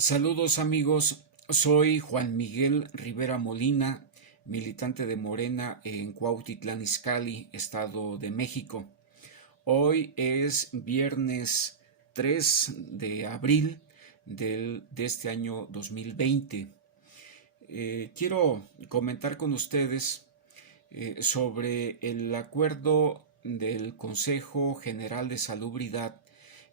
Saludos amigos, soy Juan Miguel Rivera Molina, militante de Morena en Cuautitlán Izcalli, Estado de México. Hoy es viernes 3 de abril de este año 2020. Quiero comentar con ustedes sobre el acuerdo del Consejo General de Salubridad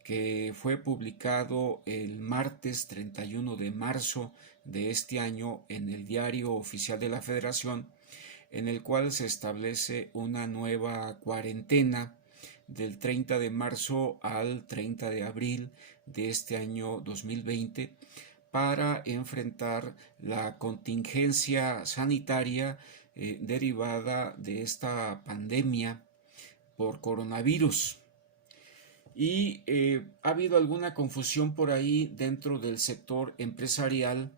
que fue publicado el martes 31 de marzo de este año en el Diario Oficial de la Federación, en el cual se establece una nueva cuarentena del 30 de marzo al 30 de abril de este año 2020 para enfrentar la contingencia sanitaria derivada de esta pandemia por coronavirus. Y ha habido alguna confusión por ahí dentro del sector empresarial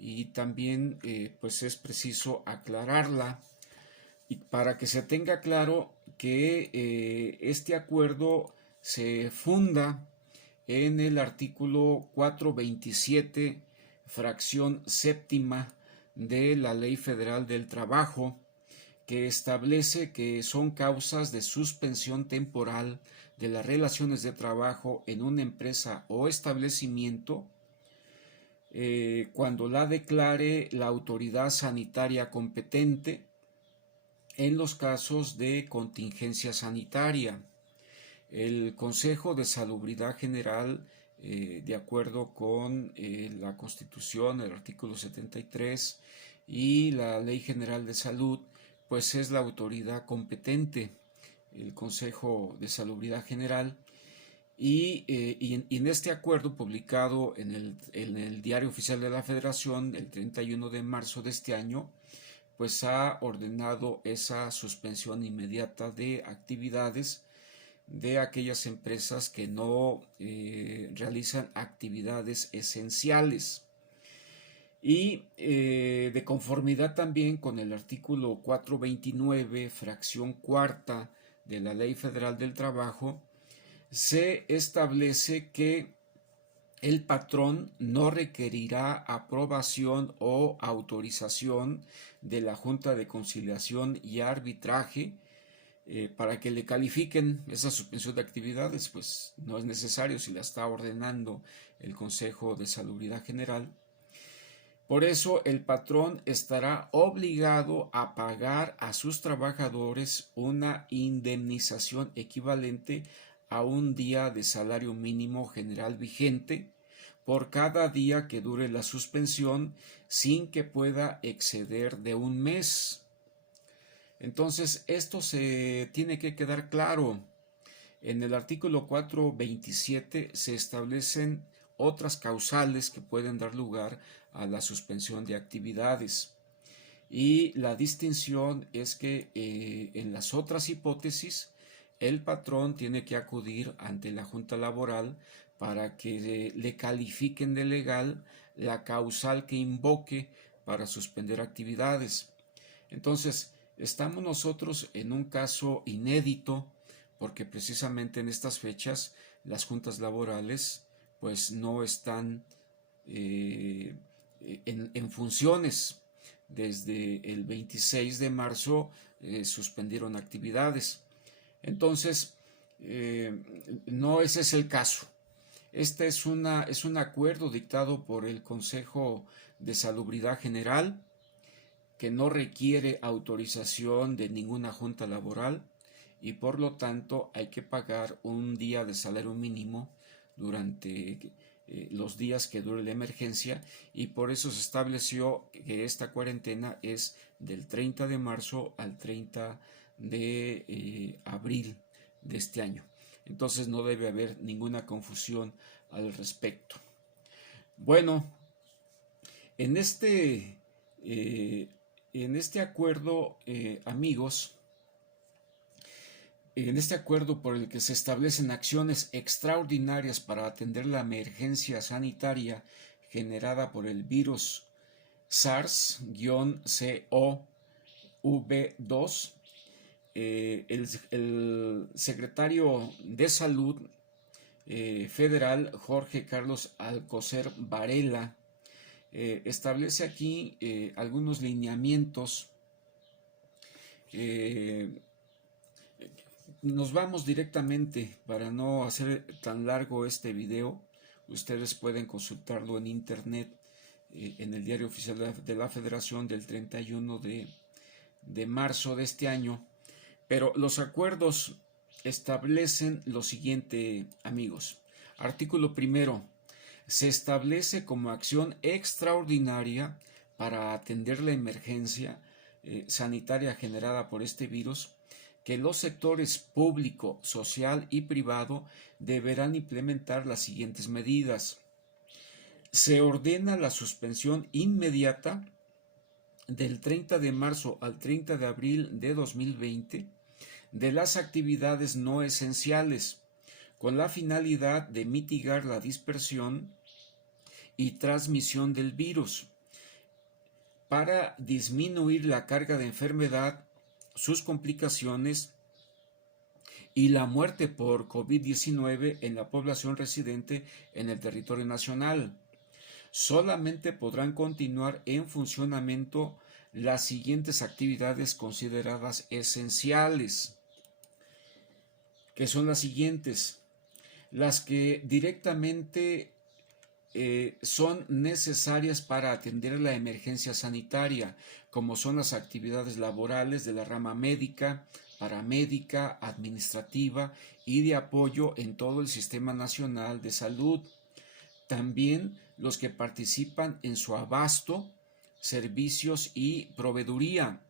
y también pues es preciso aclararla y para que se tenga claro que este acuerdo se funda en el artículo 427, fracción séptima de la Ley Federal del Trabajo, que establece que son causas de suspensión temporal de las relaciones de trabajo en una empresa o establecimiento cuando la declare la autoridad sanitaria competente en los casos de contingencia sanitaria. El Consejo de Salubridad General, de acuerdo con la Constitución, el artículo 73 y la Ley General de Salud, pues es la autoridad competente, el Consejo de Salubridad General, y en este acuerdo publicado en el Diario Oficial de la Federación el 31 de marzo de este año, pues ha ordenado esa suspensión inmediata de actividades de aquellas empresas que no realizan actividades esenciales. Y de conformidad también con el artículo 429, fracción cuarta de la Ley Federal del Trabajo, se establece que el patrón no requerirá aprobación o autorización de la Junta de Conciliación y Arbitraje para que le califiquen esa suspensión de actividades, pues no es necesario si la está ordenando el Consejo de Salubridad General. Por eso el patrón estará obligado a pagar a sus trabajadores una indemnización equivalente a un día de salario mínimo general vigente por cada día que dure la suspensión sin que pueda exceder de un mes. Entonces, esto se tiene que quedar claro. En el artículo 427 se establecen otras causales que pueden dar lugar a la suspensión de actividades. Y la distinción es que en las otras hipótesis el patrón tiene que acudir ante la Junta Laboral para que le califiquen de legal la causal que invoque para suspender actividades. Entonces, estamos nosotros en un caso inédito porque precisamente en estas fechas las juntas laborales pues no están en funciones. Desde el 26 de marzo suspendieron actividades. Entonces, no ese es el caso. Este es un acuerdo dictado por el Consejo de Salubridad General que no requiere autorización de ninguna junta laboral y por lo tanto hay que pagar un día de salario mínimo durante los días que dure la emergencia y por eso se estableció que esta cuarentena es del 30 de marzo al 30 de abril de este año. Entonces no debe haber ninguna confusión al respecto. Bueno, en este acuerdo, amigos, en este acuerdo por el que se establecen acciones extraordinarias para atender la emergencia sanitaria generada por el virus SARS-CoV-2, el secretario de Salud, federal Jorge Carlos Alcocer Varela establece aquí algunos lineamientos. Nos vamos directamente, para no hacer tan largo este video. Ustedes pueden consultarlo en internet, en el Diario Oficial de la Federación del 31 de marzo de este año. Pero los acuerdos establecen lo siguiente, amigos. Artículo primero. Se establece como acción extraordinaria para atender la emergencia sanitaria generada por este virus, que los sectores público, social y privado deberán implementar las siguientes medidas. Se ordena la suspensión inmediata del 30 de marzo al 30 de abril de 2020 de las actividades no esenciales, con la finalidad de mitigar la dispersión y transmisión del virus, para disminuir la carga de enfermedad, sus complicaciones y la muerte por COVID-19 en la población residente en el territorio nacional. Solamente podrán continuar en funcionamiento las siguientes actividades consideradas esenciales, que son las siguientes: las que directamente son necesarias para atender la emergencia sanitaria, como son las actividades laborales de la rama médica, paramédica, administrativa y de apoyo en todo el Sistema Nacional de Salud. También los que participan en su abasto, servicios y proveeduría,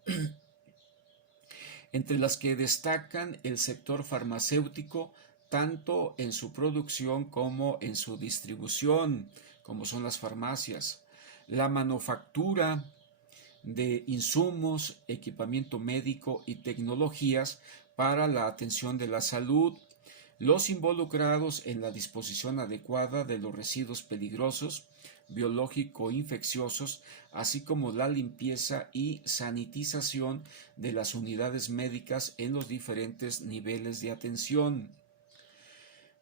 entre las que destacan el sector farmacéutico, tanto en su producción como en su distribución, como son las farmacias, la manufactura de insumos, equipamiento médico y tecnologías para la atención de la salud, los involucrados en la disposición adecuada de los residuos peligrosos, biológico-infecciosos, así como la limpieza y sanitización de las unidades médicas en los diferentes niveles de atención.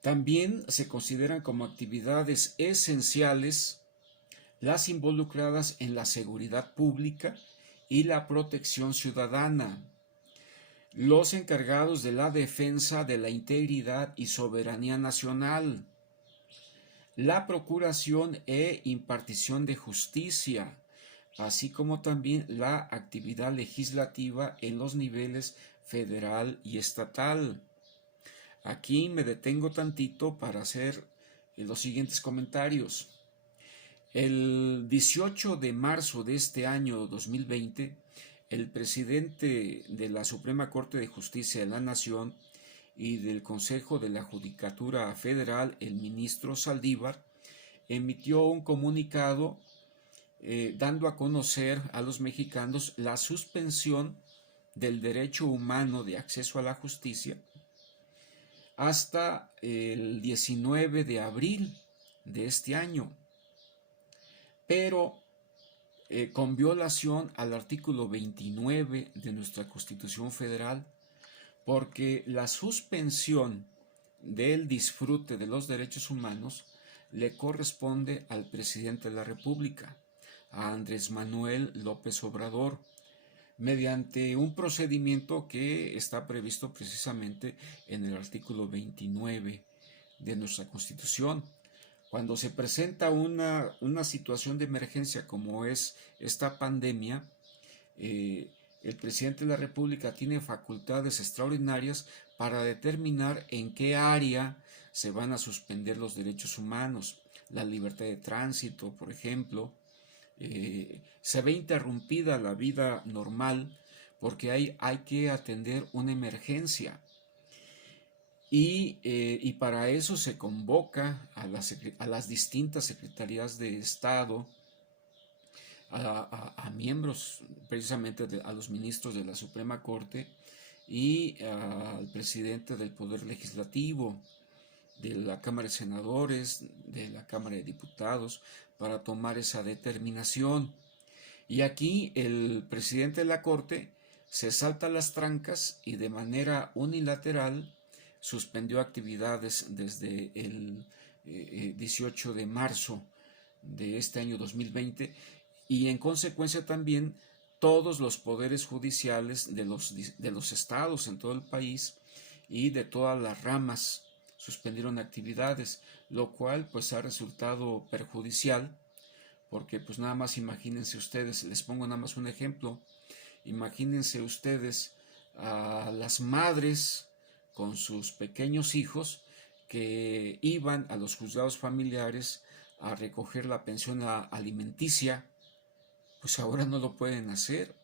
También se consideran como actividades esenciales las involucradas en la seguridad pública y la protección ciudadana, los encargados de la defensa de la integridad y soberanía nacional, la procuración e impartición de justicia, así como también la actividad legislativa en los niveles federal y estatal. Aquí me detengo tantito para hacer los siguientes comentarios. El 18 de marzo de este año 2020, el presidente de la Suprema Corte de Justicia de la Nación y del Consejo de la Judicatura Federal, el ministro Saldívar, emitió un comunicado dando a conocer a los mexicanos la suspensión del derecho humano de acceso a la justicia hasta el 19 de abril de este año, pero con violación al artículo 29 de nuestra Constitución Federal, porque la suspensión del disfrute de los derechos humanos le corresponde al presidente de la República, a Andrés Manuel López Obrador, mediante un procedimiento que está previsto precisamente en el artículo 29 de nuestra Constitución. Cuando se presenta una situación de emergencia como es esta pandemia, el presidente de la República tiene facultades extraordinarias para determinar en qué área se van a suspender los derechos humanos. La libertad de tránsito, por ejemplo, se ve interrumpida la vida normal porque hay que atender una emergencia. Y para eso se convoca a las distintas secretarías de Estado, a miembros, precisamente a los ministros de la Suprema Corte y al presidente del Poder Legislativo, de la Cámara de Senadores, de la Cámara de Diputados, para tomar esa determinación. Y aquí el presidente de la Corte se salta las trancas y de manera unilateral suspendió actividades desde el 18 de marzo de este año 2020 y en consecuencia también todos los poderes judiciales de los estados en todo el país y de todas las ramas suspendieron actividades, lo cual pues ha resultado perjudicial porque pues nada más imagínense ustedes, les pongo nada más un ejemplo, imagínense ustedes a las madres con sus pequeños hijos que iban a los juzgados familiares a recoger la pensión alimenticia, pues ahora no lo pueden hacer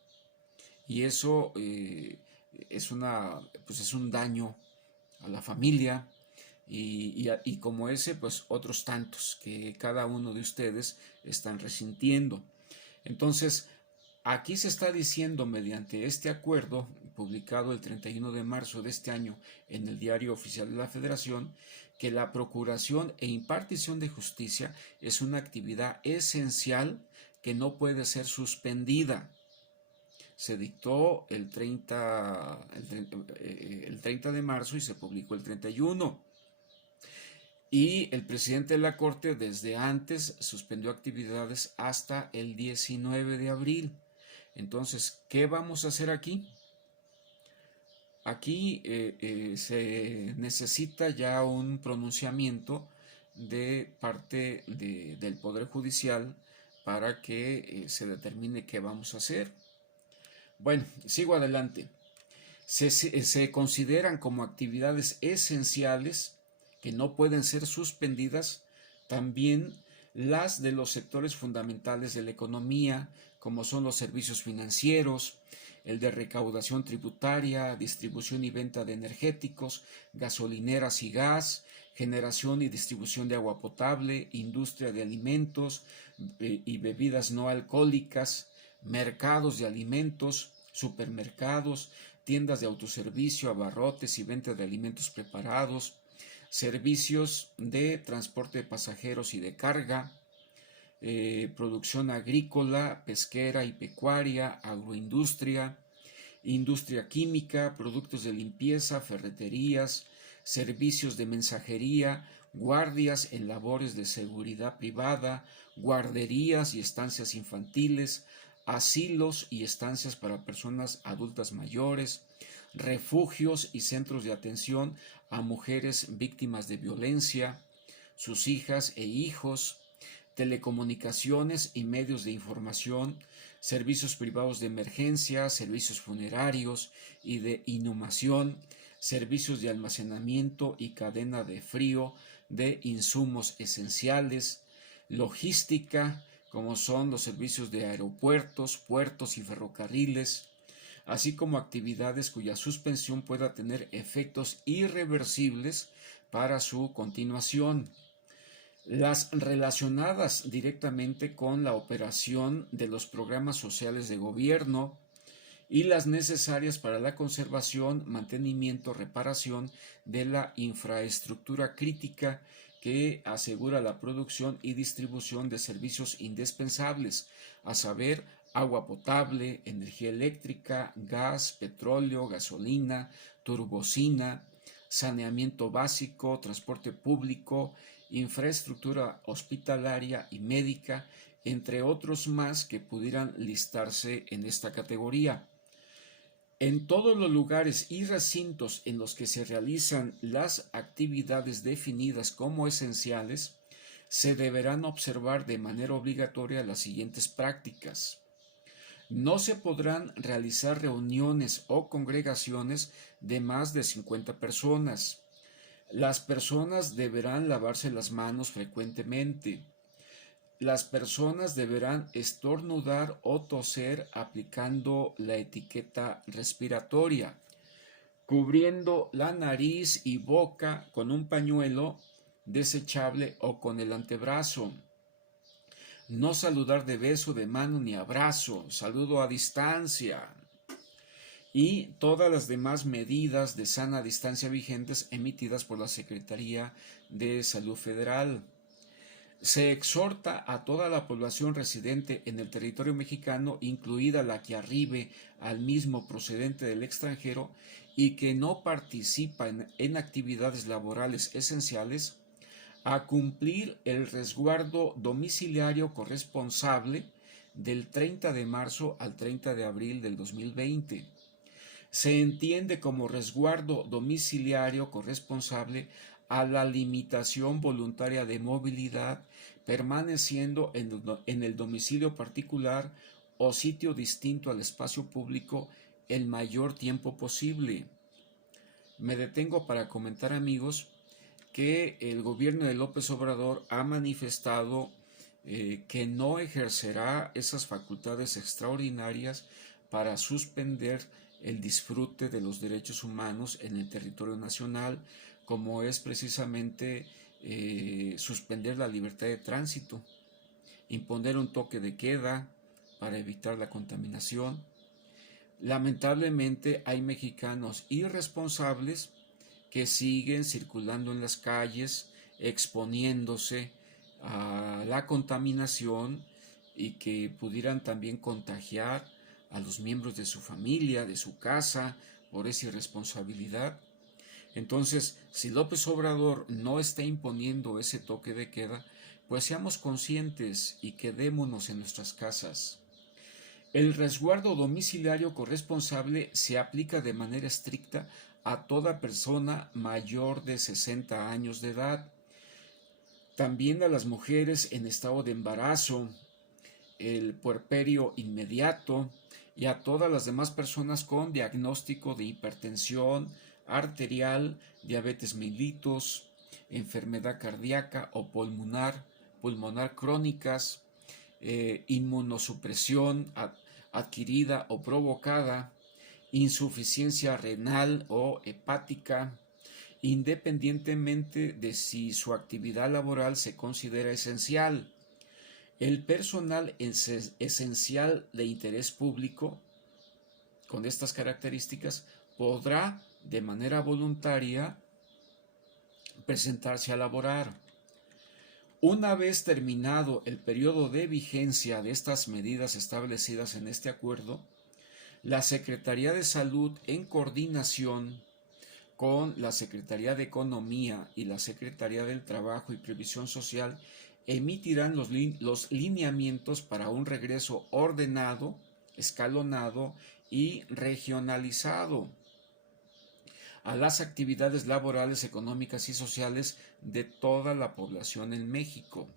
y eso es un daño a la familia y como ese pues otros tantos que cada uno de ustedes están resintiendo. Entonces aquí se está diciendo mediante este acuerdo publicado el 31 de marzo de este año en el Diario Oficial de la Federación que la procuración e impartición de justicia es una actividad esencial que no puede ser suspendida. Se dictó el 30 de marzo y se publicó el 31. Y el presidente de la Corte desde antes suspendió actividades hasta el 19 de abril. Entonces, ¿qué vamos a hacer aquí? Aquí se necesita ya un pronunciamiento de parte del Poder Judicial para que se determine qué vamos a hacer. Bueno, sigo adelante. Se consideran como actividades esenciales que no pueden ser suspendidas también las de los sectores fundamentales de la economía, como son los servicios financieros, el de recaudación tributaria, distribución y venta de energéticos, gasolineras y gas, generación y distribución de agua potable, industria de alimentos y bebidas no alcohólicas, mercados de alimentos, supermercados, tiendas de autoservicio, abarrotes y venta de alimentos preparados, servicios de transporte de pasajeros y de carga, producción agrícola, pesquera y pecuaria, agroindustria, industria química, productos de limpieza, ferreterías, servicios de mensajería, guardias en labores de seguridad privada, guarderías y estancias infantiles, asilos y estancias para personas adultas mayores, refugios y centros de atención a mujeres víctimas de violencia, sus hijas e hijos, telecomunicaciones y medios de información, servicios privados de emergencia, servicios funerarios y de inhumación, servicios de almacenamiento y cadena de frío de insumos esenciales, logística, como son los servicios de aeropuertos, puertos y ferrocarriles, así como actividades cuya suspensión pueda tener efectos irreversibles para su continuación. Las relacionadas directamente con la operación de los programas sociales de gobierno y las necesarias para la conservación, mantenimiento, reparación de la infraestructura crítica que asegura la producción y distribución de servicios indispensables, a saber, agua potable, energía eléctrica, gas, petróleo, gasolina, turbocina, saneamiento básico, transporte público, infraestructura hospitalaria y médica, entre otros más que pudieran listarse en esta categoría. En todos los lugares y recintos en los que se realizan las actividades definidas como esenciales, se deberán observar de manera obligatoria las siguientes prácticas. No se podrán realizar reuniones o congregaciones de más de 50 personas. Las personas deberán lavarse las manos frecuentemente. Las personas deberán estornudar o toser aplicando la etiqueta respiratoria, cubriendo la nariz y boca con un pañuelo desechable o con el antebrazo. No saludar de beso, de mano ni abrazo, saludo a distancia. Y todas las demás medidas de sana distancia vigentes emitidas por la Secretaría de Salud Federal. Se exhorta a toda la población residente en el territorio mexicano, incluida la que arribe al mismo procedente del extranjero y que no participa en actividades laborales esenciales, a cumplir el resguardo domiciliario corresponsable del 30 de marzo al 30 de abril del 2020. Se entiende como resguardo domiciliario corresponsable a la limitación voluntaria de movilidad, permaneciendo en el domicilio particular o sitio distinto al espacio público el mayor tiempo posible. Me detengo para comentar, amigos, que el gobierno de López Obrador ha manifestado que no ejercerá esas facultades extraordinarias para suspender el disfrute de los derechos humanos en el territorio nacional, como es precisamente suspender la libertad de tránsito, imponer un toque de queda para evitar la contaminación. Lamentablemente hay mexicanos irresponsables que siguen circulando en las calles, exponiéndose a la contaminación y que pudieran también contagiar a los miembros de su familia, de su casa, por esa irresponsabilidad. Entonces, si López Obrador no está imponiendo ese toque de queda, pues seamos conscientes y quedémonos en nuestras casas. El resguardo domiciliario corresponsable se aplica de manera estricta a toda persona mayor de 60 años de edad, también a las mujeres en estado de embarazo, el puerperio inmediato y a todas las demás personas con diagnóstico de hipertensión arterial, diabetes mellitus, enfermedad cardíaca o pulmonar crónicas, inmunosupresión adquirida o provocada, insuficiencia renal o hepática, independientemente de si su actividad laboral se considera esencial. El personal esencial de interés público, con estas características, podrá de manera voluntaria presentarse a laborar. Una vez terminado el periodo de vigencia de estas medidas establecidas en este acuerdo, la Secretaría de Salud, en coordinación con la Secretaría de Economía y la Secretaría del Trabajo y Previsión Social, emitirán los lineamientos para un regreso ordenado, escalonado y regionalizado a las actividades laborales, económicas y sociales de toda la población en México.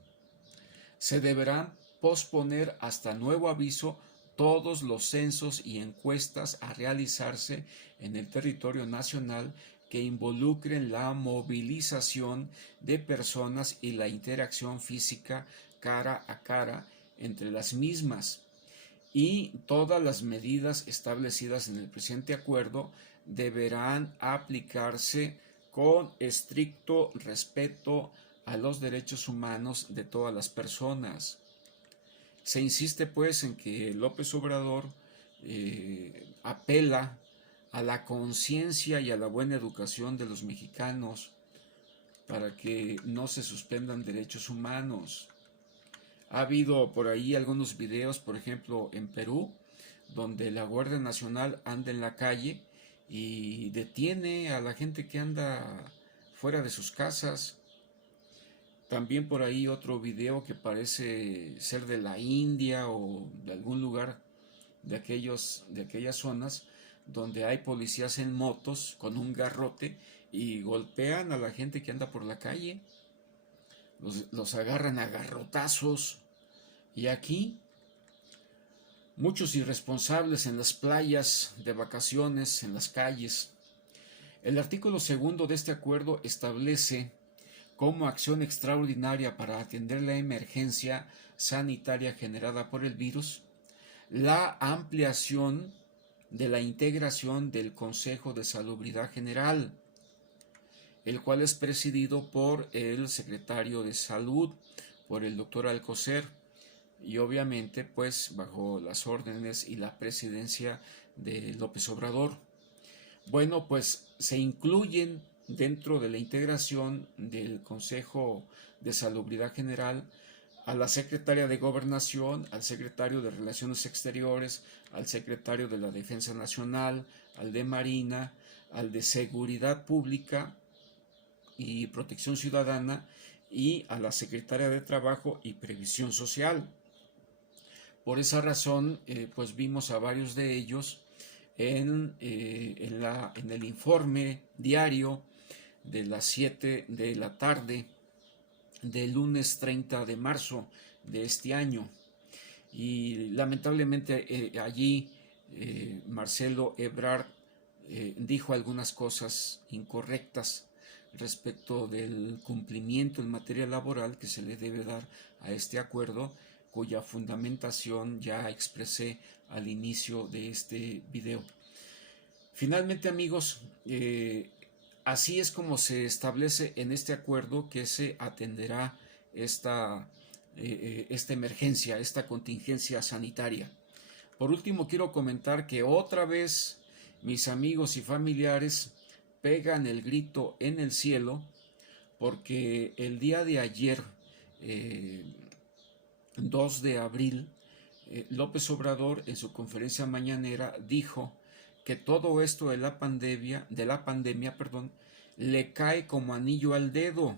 Se deberán posponer hasta nuevo aviso todos los censos y encuestas a realizarse en el territorio nacional que involucren la movilización de personas y la interacción física cara a cara entre las mismas, y todas las medidas establecidas en el presente acuerdo deberán aplicarse con estricto respeto a los derechos humanos de todas las personas. Se insiste pues en que López Obrador apela a la conciencia y a la buena educación de los mexicanos para que no se suspendan derechos humanos. Ha habido por ahí algunos videos, por ejemplo, en Perú, donde la Guardia Nacional anda en la calle y detiene a la gente que anda fuera de sus casas. También por ahí otro video que parece ser de la India o de algún lugar de aquellas zonas, donde hay policías en motos con un garrote y golpean a la gente que anda por la calle. Los agarran a garrotazos. Y aquí muchos irresponsables en las playas de vacaciones, en las calles. El artículo 2 de este acuerdo establece como acción extraordinaria para atender la emergencia sanitaria generada por el virus la ampliación de la integración del Consejo de Salubridad General, el cual es presidido por el secretario de Salud, por el doctor Alcocer, y obviamente pues bajo las órdenes y la presidencia de López Obrador. Bueno, pues se incluyen dentro de la integración del Consejo de Salubridad General a la Secretaria de Gobernación, al Secretario de Relaciones Exteriores, al Secretario de la Defensa Nacional, al de Marina, al de Seguridad Pública y Protección Ciudadana y a la Secretaria de Trabajo y Previsión Social. Por esa razón, pues vimos a varios de ellos en el informe diario de las 7 de la tarde del lunes 30 de marzo de este año. Y lamentablemente allí Marcelo Ebrard dijo algunas cosas incorrectas respecto del cumplimiento en materia laboral que se le debe dar a este acuerdo, cuya fundamentación ya expresé al inicio de este video. Finalmente, amigos, así es como se establece en este acuerdo que se atenderá esta emergencia, esta contingencia sanitaria. Por último, quiero comentar que otra vez mis amigos y familiares pegan el grito en el cielo porque el día de ayer, 2 de abril, López Obrador en su conferencia mañanera dijo que todo esto de la pandemia, le cae como anillo al dedo.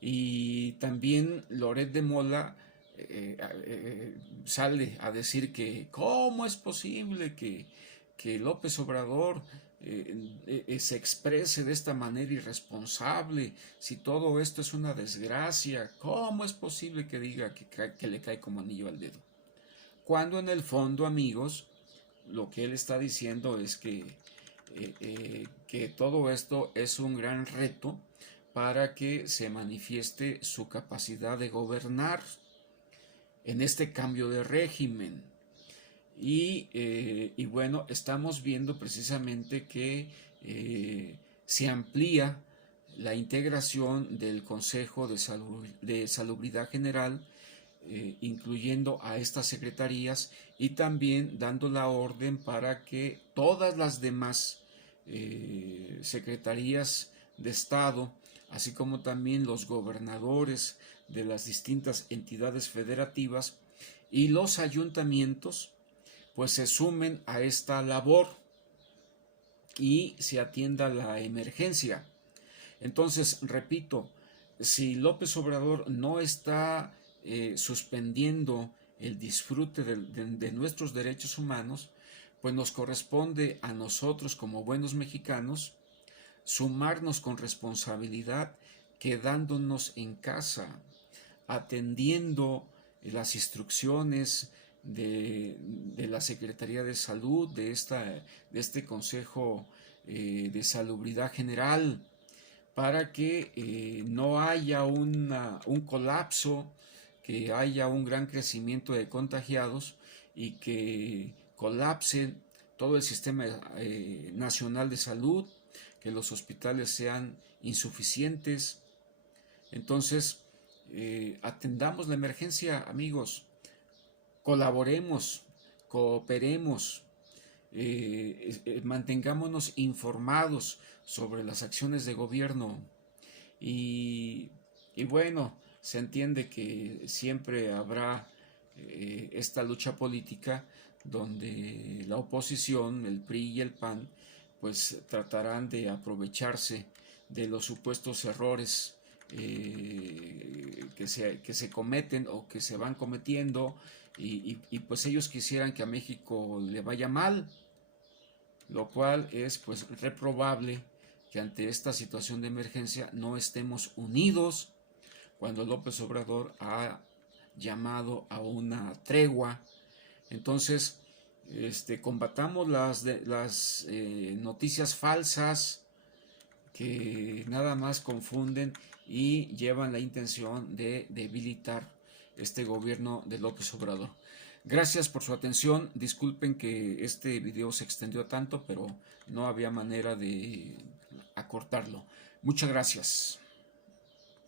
Y también Loret de Mola sale a decir que cómo es posible que López Obrador se exprese de esta manera irresponsable, si todo esto es una desgracia, ¿cómo es posible que diga que le cae como anillo al dedo? Cuando en el fondo, amigos, lo que él está diciendo es que todo esto es un gran reto para que se manifieste su capacidad de gobernar en este cambio de régimen. Y bueno, estamos viendo precisamente que se amplía la integración del Consejo de Salubridad General, incluyendo a estas secretarías y también dando la orden para que todas las demás secretarías de Estado, así como también los gobernadores de las distintas entidades federativas y los ayuntamientos, pues se sumen a esta labor y se atienda la emergencia. Entonces, repito, si López Obrador no está suspendiendo el disfrute de nuestros derechos humanos, pues nos corresponde a nosotros como buenos mexicanos sumarnos con responsabilidad, quedándonos en casa, atendiendo las instrucciones de la Secretaría de Salud, de este Consejo de Salubridad General, para que no haya un colapso, que haya un gran crecimiento de contagiados y que colapse todo el sistema nacional de salud, que los hospitales sean insuficientes. Entonces, atendamos la emergencia, amigos, colaboremos, cooperemos, mantengámonos informados sobre las acciones de gobierno y bueno, se entiende que siempre habrá esta lucha política donde la oposición, el PRI y el PAN, pues tratarán de aprovecharse de los supuestos errores que se cometen o que se van cometiendo y pues ellos quisieran que a México le vaya mal, lo cual es pues reprobable que ante esta situación de emergencia no estemos unidos cuando López Obrador ha llamado a una tregua. Entonces, combatamos las noticias falsas que nada más confunden y llevan la intención de debilitar este gobierno de López Obrador. Gracias por su atención. Disculpen que este video se extendió tanto, pero no había manera de acortarlo. Muchas gracias.